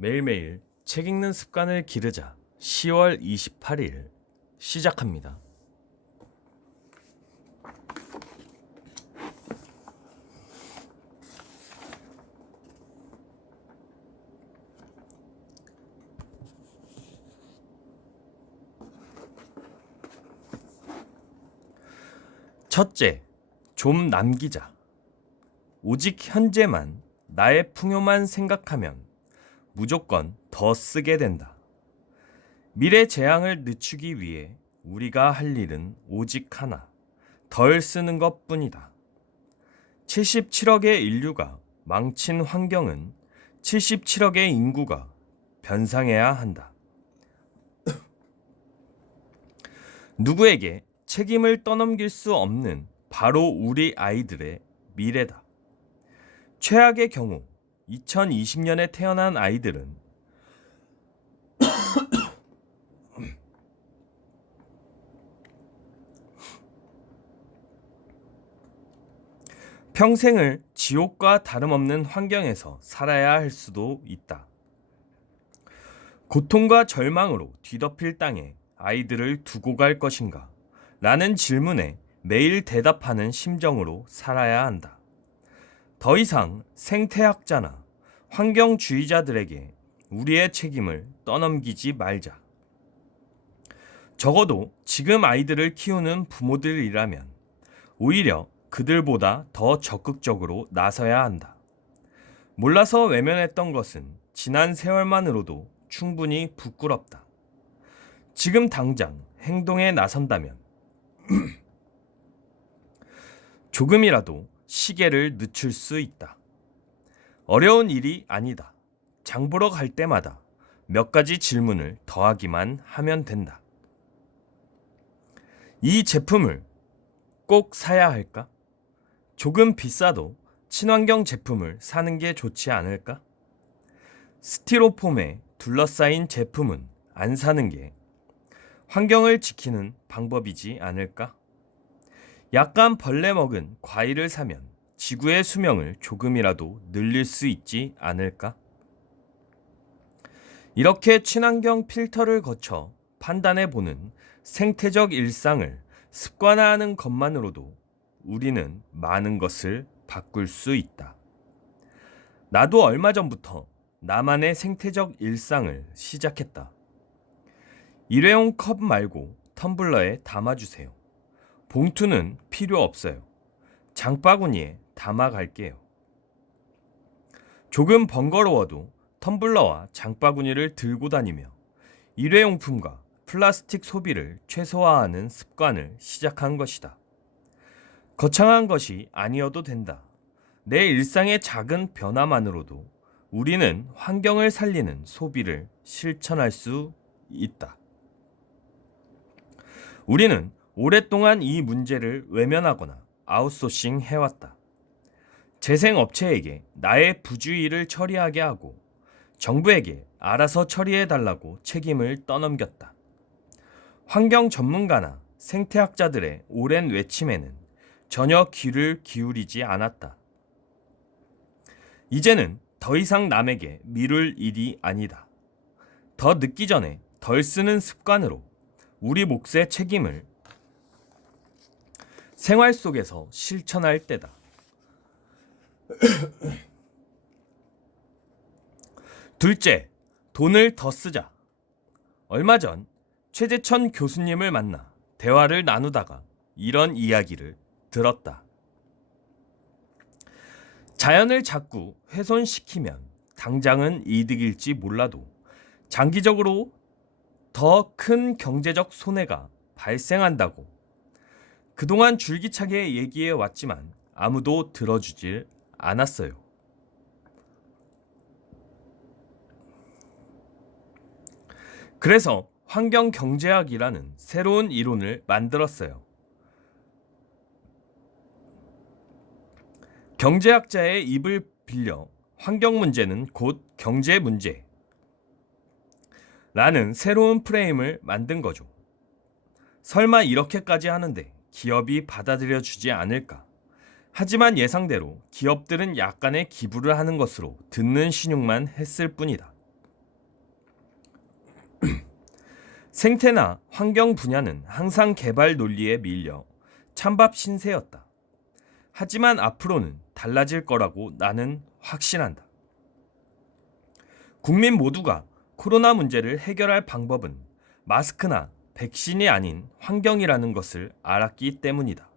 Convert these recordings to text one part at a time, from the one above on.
매일매일 책 읽는 습관을 기르자 10월 28일 시작합니다. 첫째, 좀 남기자. 오직 현재만, 나의 풍요만 생각하면 무조건 더 쓰게 된다. 미래 재앙을 늦추기 위해 우리가 할 일은 오직 하나, 덜 쓰는 것뿐이다. 77억의 인류가 망친 환경은 77억의 인구가 변상해야 한다. 누구에게 책임을 떠넘길 수 없는 바로 우리 아이들의 미래다. 최악의 경우 2020년에 태어난 아이들은 평생을 지옥과 다름없는 환경에서 살아야 할 수도 있다. 고통과 절망으로 뒤덮일 땅에 아이들을 두고 갈 것인가? 라는 질문에 매일 대답하는 심정으로 살아야 한다. 더 이상 생태학자나 환경주의자들에게 우리의 책임을 떠넘기지 말자. 적어도 지금 아이들을 키우는 부모들이라면 오히려 그들보다 더 적극적으로 나서야 한다. 몰라서 외면했던 것은 지난 세월만으로도 충분히 부끄럽다. 지금 당장 행동에 나선다면 조금이라도 시계를 늦출 수 있다. 어려운 일이 아니다. 장 보러 갈 때마다 몇 가지 질문을 더하기만 하면 된다. 이 제품을 꼭 사야 할까? 조금 비싸도 친환경 제품을 사는 게 좋지 않을까? 스티로폼에 둘러싸인 제품은 안 사는 게 환경을 지키는 방법이지 않을까? 약간 벌레 먹은 과일을 사면 지구의 수명을 조금이라도 늘릴 수 있지 않을까? 이렇게 친환경 필터를 거쳐 판단해보는 생태적 일상을 습관화하는 것만으로도 우리는 많은 것을 바꿀 수 있다. 나도 얼마 전부터 나만의 생태적 일상을 시작했다. 일회용 컵 말고 텀블러에 담아주세요. 봉투는 필요 없어요. 장바구니에 담아갈게요. 조금 번거로워도 텀블러와 장바구니를 들고 다니며 일회용품과 플라스틱 소비를 최소화하는 습관을 시작한 것이다. 거창한 것이 아니어도 된다. 내 일상의 작은 변화만으로도 우리는 환경을 살리는 소비를 실천할 수 있다. 우리는 오랫동안 이 문제를 외면하거나 아웃소싱 해왔다. 재생업체에게 나의 부주의를 처리하게 하고 정부에게 알아서 처리해달라고 책임을 떠넘겼다. 환경 전문가나 생태학자들의 오랜 외침에는 전혀 귀를 기울이지 않았다. 이제는 더 이상 남에게 미룰 일이 아니다. 더 늦기 전에 덜 쓰는 습관으로 우리 몫의 책임을 생활 속에서 실천할 때다. 둘째, 돈을 더 쓰자. 얼마 전 최재천 교수님을 만나 대화를 나누다가 이런 이야기를 들었다. 자연을 자꾸 훼손시키면 당장은 이득일지 몰라도 장기적으로 더 큰 경제적 손해가 발생한다고 그동안 줄기차게 얘기해 왔지만 아무도 들어주질 않았어요. 그래서 환경경제학이라는 새로운 이론을 만들었어요. 경제학자의 입을 빌려 환경 문제는 곧 경제 문제 라는 새로운 프레임을 만든 거죠. 설마 이렇게까지 하는데 기업이 받아들여 주지 않을까? 하지만 예상대로 기업들은 약간의 기부를 하는 것으로 듣는 신용만 했을 뿐이다. 생태나 환경 분야는 항상 개발 논리에 밀려 찬밥 신세였다. 하지만 앞으로는 달라질 거라고 나는 확신한다. 국민 모두가 코로나 문제를 해결할 방법은 마스크나 백신이 아닌 환경이라는 것을 알았기 때문이다.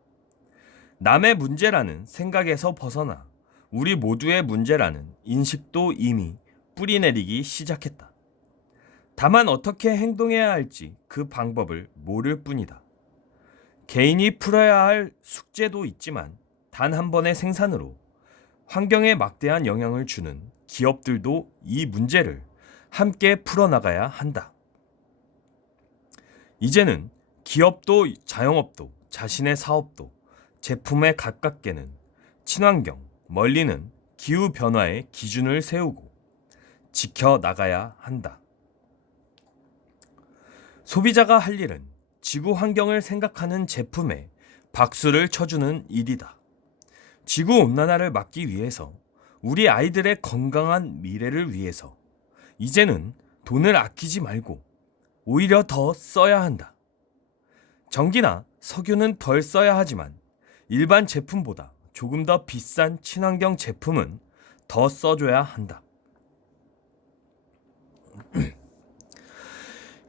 남의 문제라는 생각에서 벗어나 우리 모두의 문제라는 인식도 이미 뿌리내리기 시작했다. 다만 어떻게 행동해야 할지 그 방법을 모를 뿐이다. 개인이 풀어야 할 숙제도 있지만 단 한 번의 생산으로 환경에 막대한 영향을 주는 기업들도 이 문제를 함께 풀어나가야 한다. 이제는 기업도 자영업도 자신의 사업도 제품에 가깝게는 친환경, 멀리는 기후변화의 기준을 세우고 지켜나가야 한다. 소비자가 할 일은 지구 환경을 생각하는 제품에 박수를 쳐주는 일이다. 지구온난화를 막기 위해서, 우리 아이들의 건강한 미래를 위해서 이제는 돈을 아끼지 말고 오히려 더 써야 한다. 전기나 석유는 덜 써야 하지만 일반 제품보다 조금 더 비싼 친환경 제품은 더 써줘야 한다.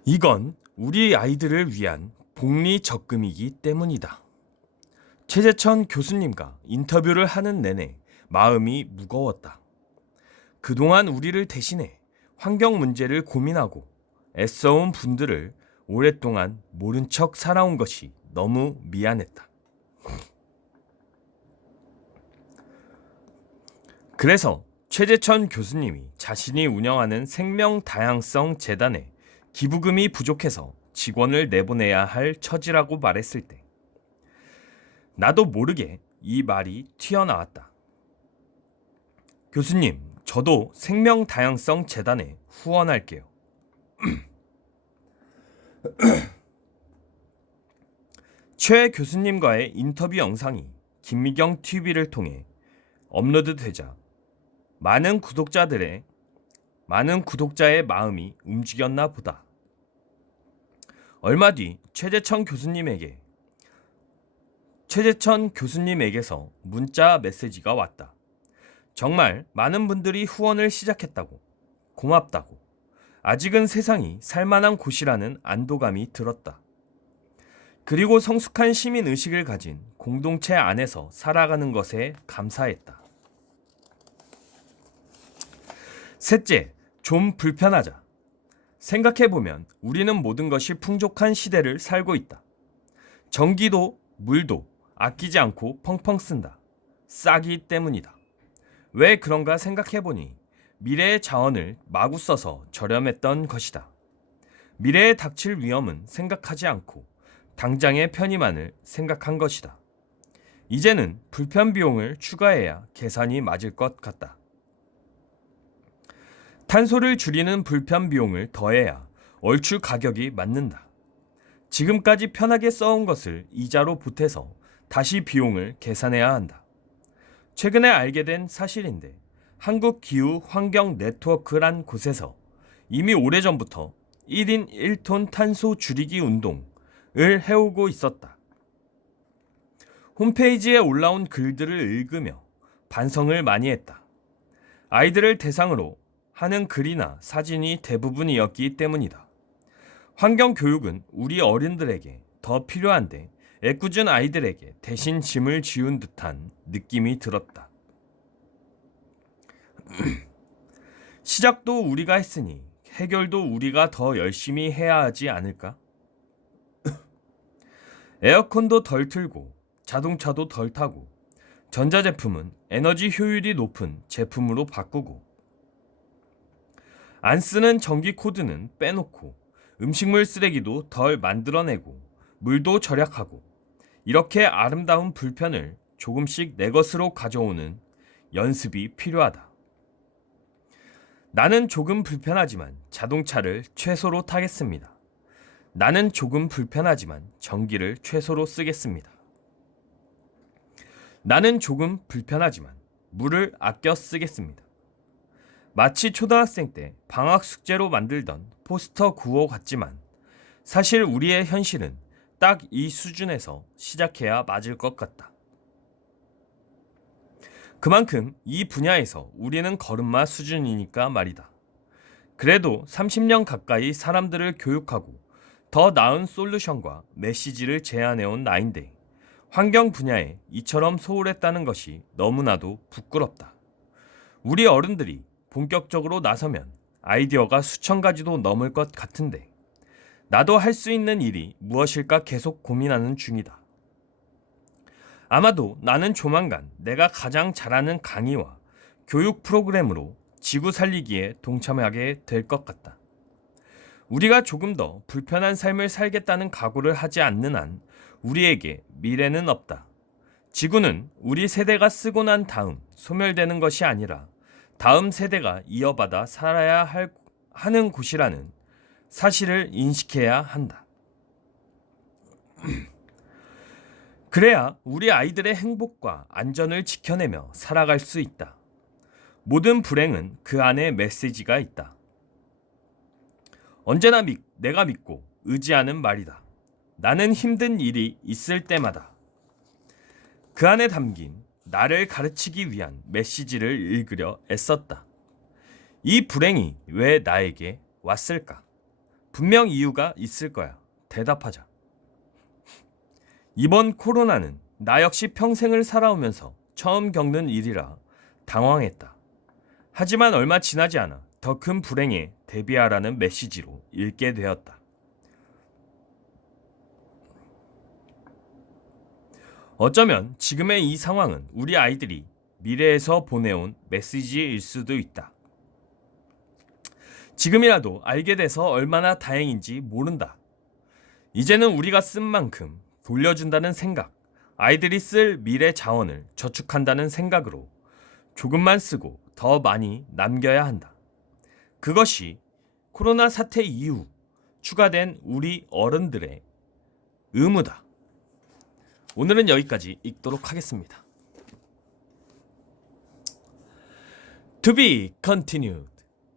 이건 우리 아이들을 위한 복리 적금이기 때문이다. 최재천 교수님과 인터뷰를 하는 내내 마음이 무거웠다. 그동안 우리를 대신해 환경 문제를 고민하고 애써온 분들을 오랫동안 모른 척 살아온 것이 너무 미안했다. 그래서 최재천 교수님이 자신이 운영하는 생명다양성 재단에 기부금이 부족해서 직원을 내보내야 할 처지라고 말했을 때 나도 모르게 이 말이 튀어나왔다. 교수님, 저도 생명다양성 재단에 후원할게요. 최 교수님과의 인터뷰 영상이 김미경 TV를 통해 업로드되자 많은 구독자의 마음이 움직였나 보다. 얼마 뒤 최재천 교수님에게서 문자 메시지가 왔다. 정말 많은 분들이 후원을 시작했다고, 고맙다고, 아직은 세상이 살만한 곳이라는 안도감이 들었다. 그리고 성숙한 시민의식을 가진 공동체 안에서 살아가는 것에 감사했다. 셋째, 좀 불편하자. 생각해보면 우리는 모든 것이 풍족한 시대를 살고 있다. 전기도 물도 아끼지 않고 펑펑 쓴다. 싸기 때문이다. 왜 그런가 생각해보니 미래의 자원을 마구 써서 저렴했던 것이다. 미래에 닥칠 위험은 생각하지 않고 당장의 편의만을 생각한 것이다. 이제는 불편 비용을 추가해야 계산이 맞을 것 같다. 탄소를 줄이는 불편 비용을 더해야 얼추 가격이 맞는다. 지금까지 편하게 써온 것을 이자로 보태서 다시 비용을 계산해야 한다. 최근에 알게 된 사실인데 한국기후환경네트워크란 곳에서 이미 오래전부터 1인 1톤 탄소 줄이기 운동을 해오고 있었다. 홈페이지에 올라온 글들을 읽으며 반성을 많이 했다. 아이들을 대상으로 하는 글이나 사진이 대부분이었기 때문이다. 환경교육은 우리 어른들에게 더 필요한데 애꿎은 아이들에게 대신 짐을 지운 듯한 느낌이 들었다. 시작도 우리가 했으니 해결도 우리가 더 열심히 해야 하지 않을까? 에어컨도 덜 틀고 자동차도 덜 타고 전자제품은 에너지 효율이 높은 제품으로 바꾸고 안 쓰는 전기 코드는 빼놓고 음식물 쓰레기도 덜 만들어내고 물도 절약하고 이렇게 아름다운 불편을 조금씩 내 것으로 가져오는 연습이 필요하다. 나는 조금 불편하지만 자동차를 최소로 타겠습니다. 나는 조금 불편하지만 전기를 최소로 쓰겠습니다. 나는 조금 불편하지만 물을 아껴 쓰겠습니다. 마치 초등학생 때 방학 숙제로 만들던 포스터 구호 같지만 사실 우리의 현실은 딱 이 수준에서 시작해야 맞을 것 같다. 그만큼 이 분야에서 우리는 걸음마 수준이니까 말이다. 그래도 30년 가까이 사람들을 교육하고 더 나은 솔루션과 메시지를 제안해온 나인데 환경 분야에 이처럼 소홀했다는 것이 너무나도 부끄럽다. 우리 어른들이 본격적으로 나서면 아이디어가 수천 가지도 넘을 것 같은데 나도 할 수 있는 일이 무엇일까 계속 고민하는 중이다. 아마도 나는 조만간 내가 가장 잘하는 강의와 교육 프로그램으로 지구 살리기에 동참하게 될 것 같다. 우리가 조금 더 불편한 삶을 살겠다는 각오를 하지 않는 한 우리에게 미래는 없다. 지구는 우리 세대가 쓰고 난 다음 소멸되는 것이 아니라 다음 세대가 이어받아 살아야 하는 곳이라는 사실을 인식해야 한다. 그래야 우리 아이들의 행복과 안전을 지켜내며 살아갈 수 있다. 모든 불행은 그 안에 메시지가 있다. 언제나 내가 믿고 의지하는 말이다. 나는 힘든 일이 있을 때마다 그 안에 담긴 나를 가르치기 위한 메시지를 읽으려 애썼다. 이 불행이 왜 나에게 왔을까? 분명 이유가 있을 거야. 대답하자. 이번 코로나는 나 역시 평생을 살아오면서 처음 겪는 일이라 당황했다. 하지만 얼마 지나지 않아 더 큰 불행에 대비하라는 메시지로 읽게 되었다. 어쩌면 지금의 이 상황은 우리 아이들이 미래에서 보내온 메시지일 수도 있다. 지금이라도 알게 돼서 얼마나 다행인지 모른다. 이제는 우리가 쓴 만큼 돌려준다는 생각, 아이들이 쓸 미래 자원을 저축한다는 생각으로 조금만 쓰고 더 많이 남겨야 한다. 그것이 코로나 사태 이후 추가된 우리 어른들의 의무다. 오늘은 여기까지 읽도록 하겠습니다. To be continued.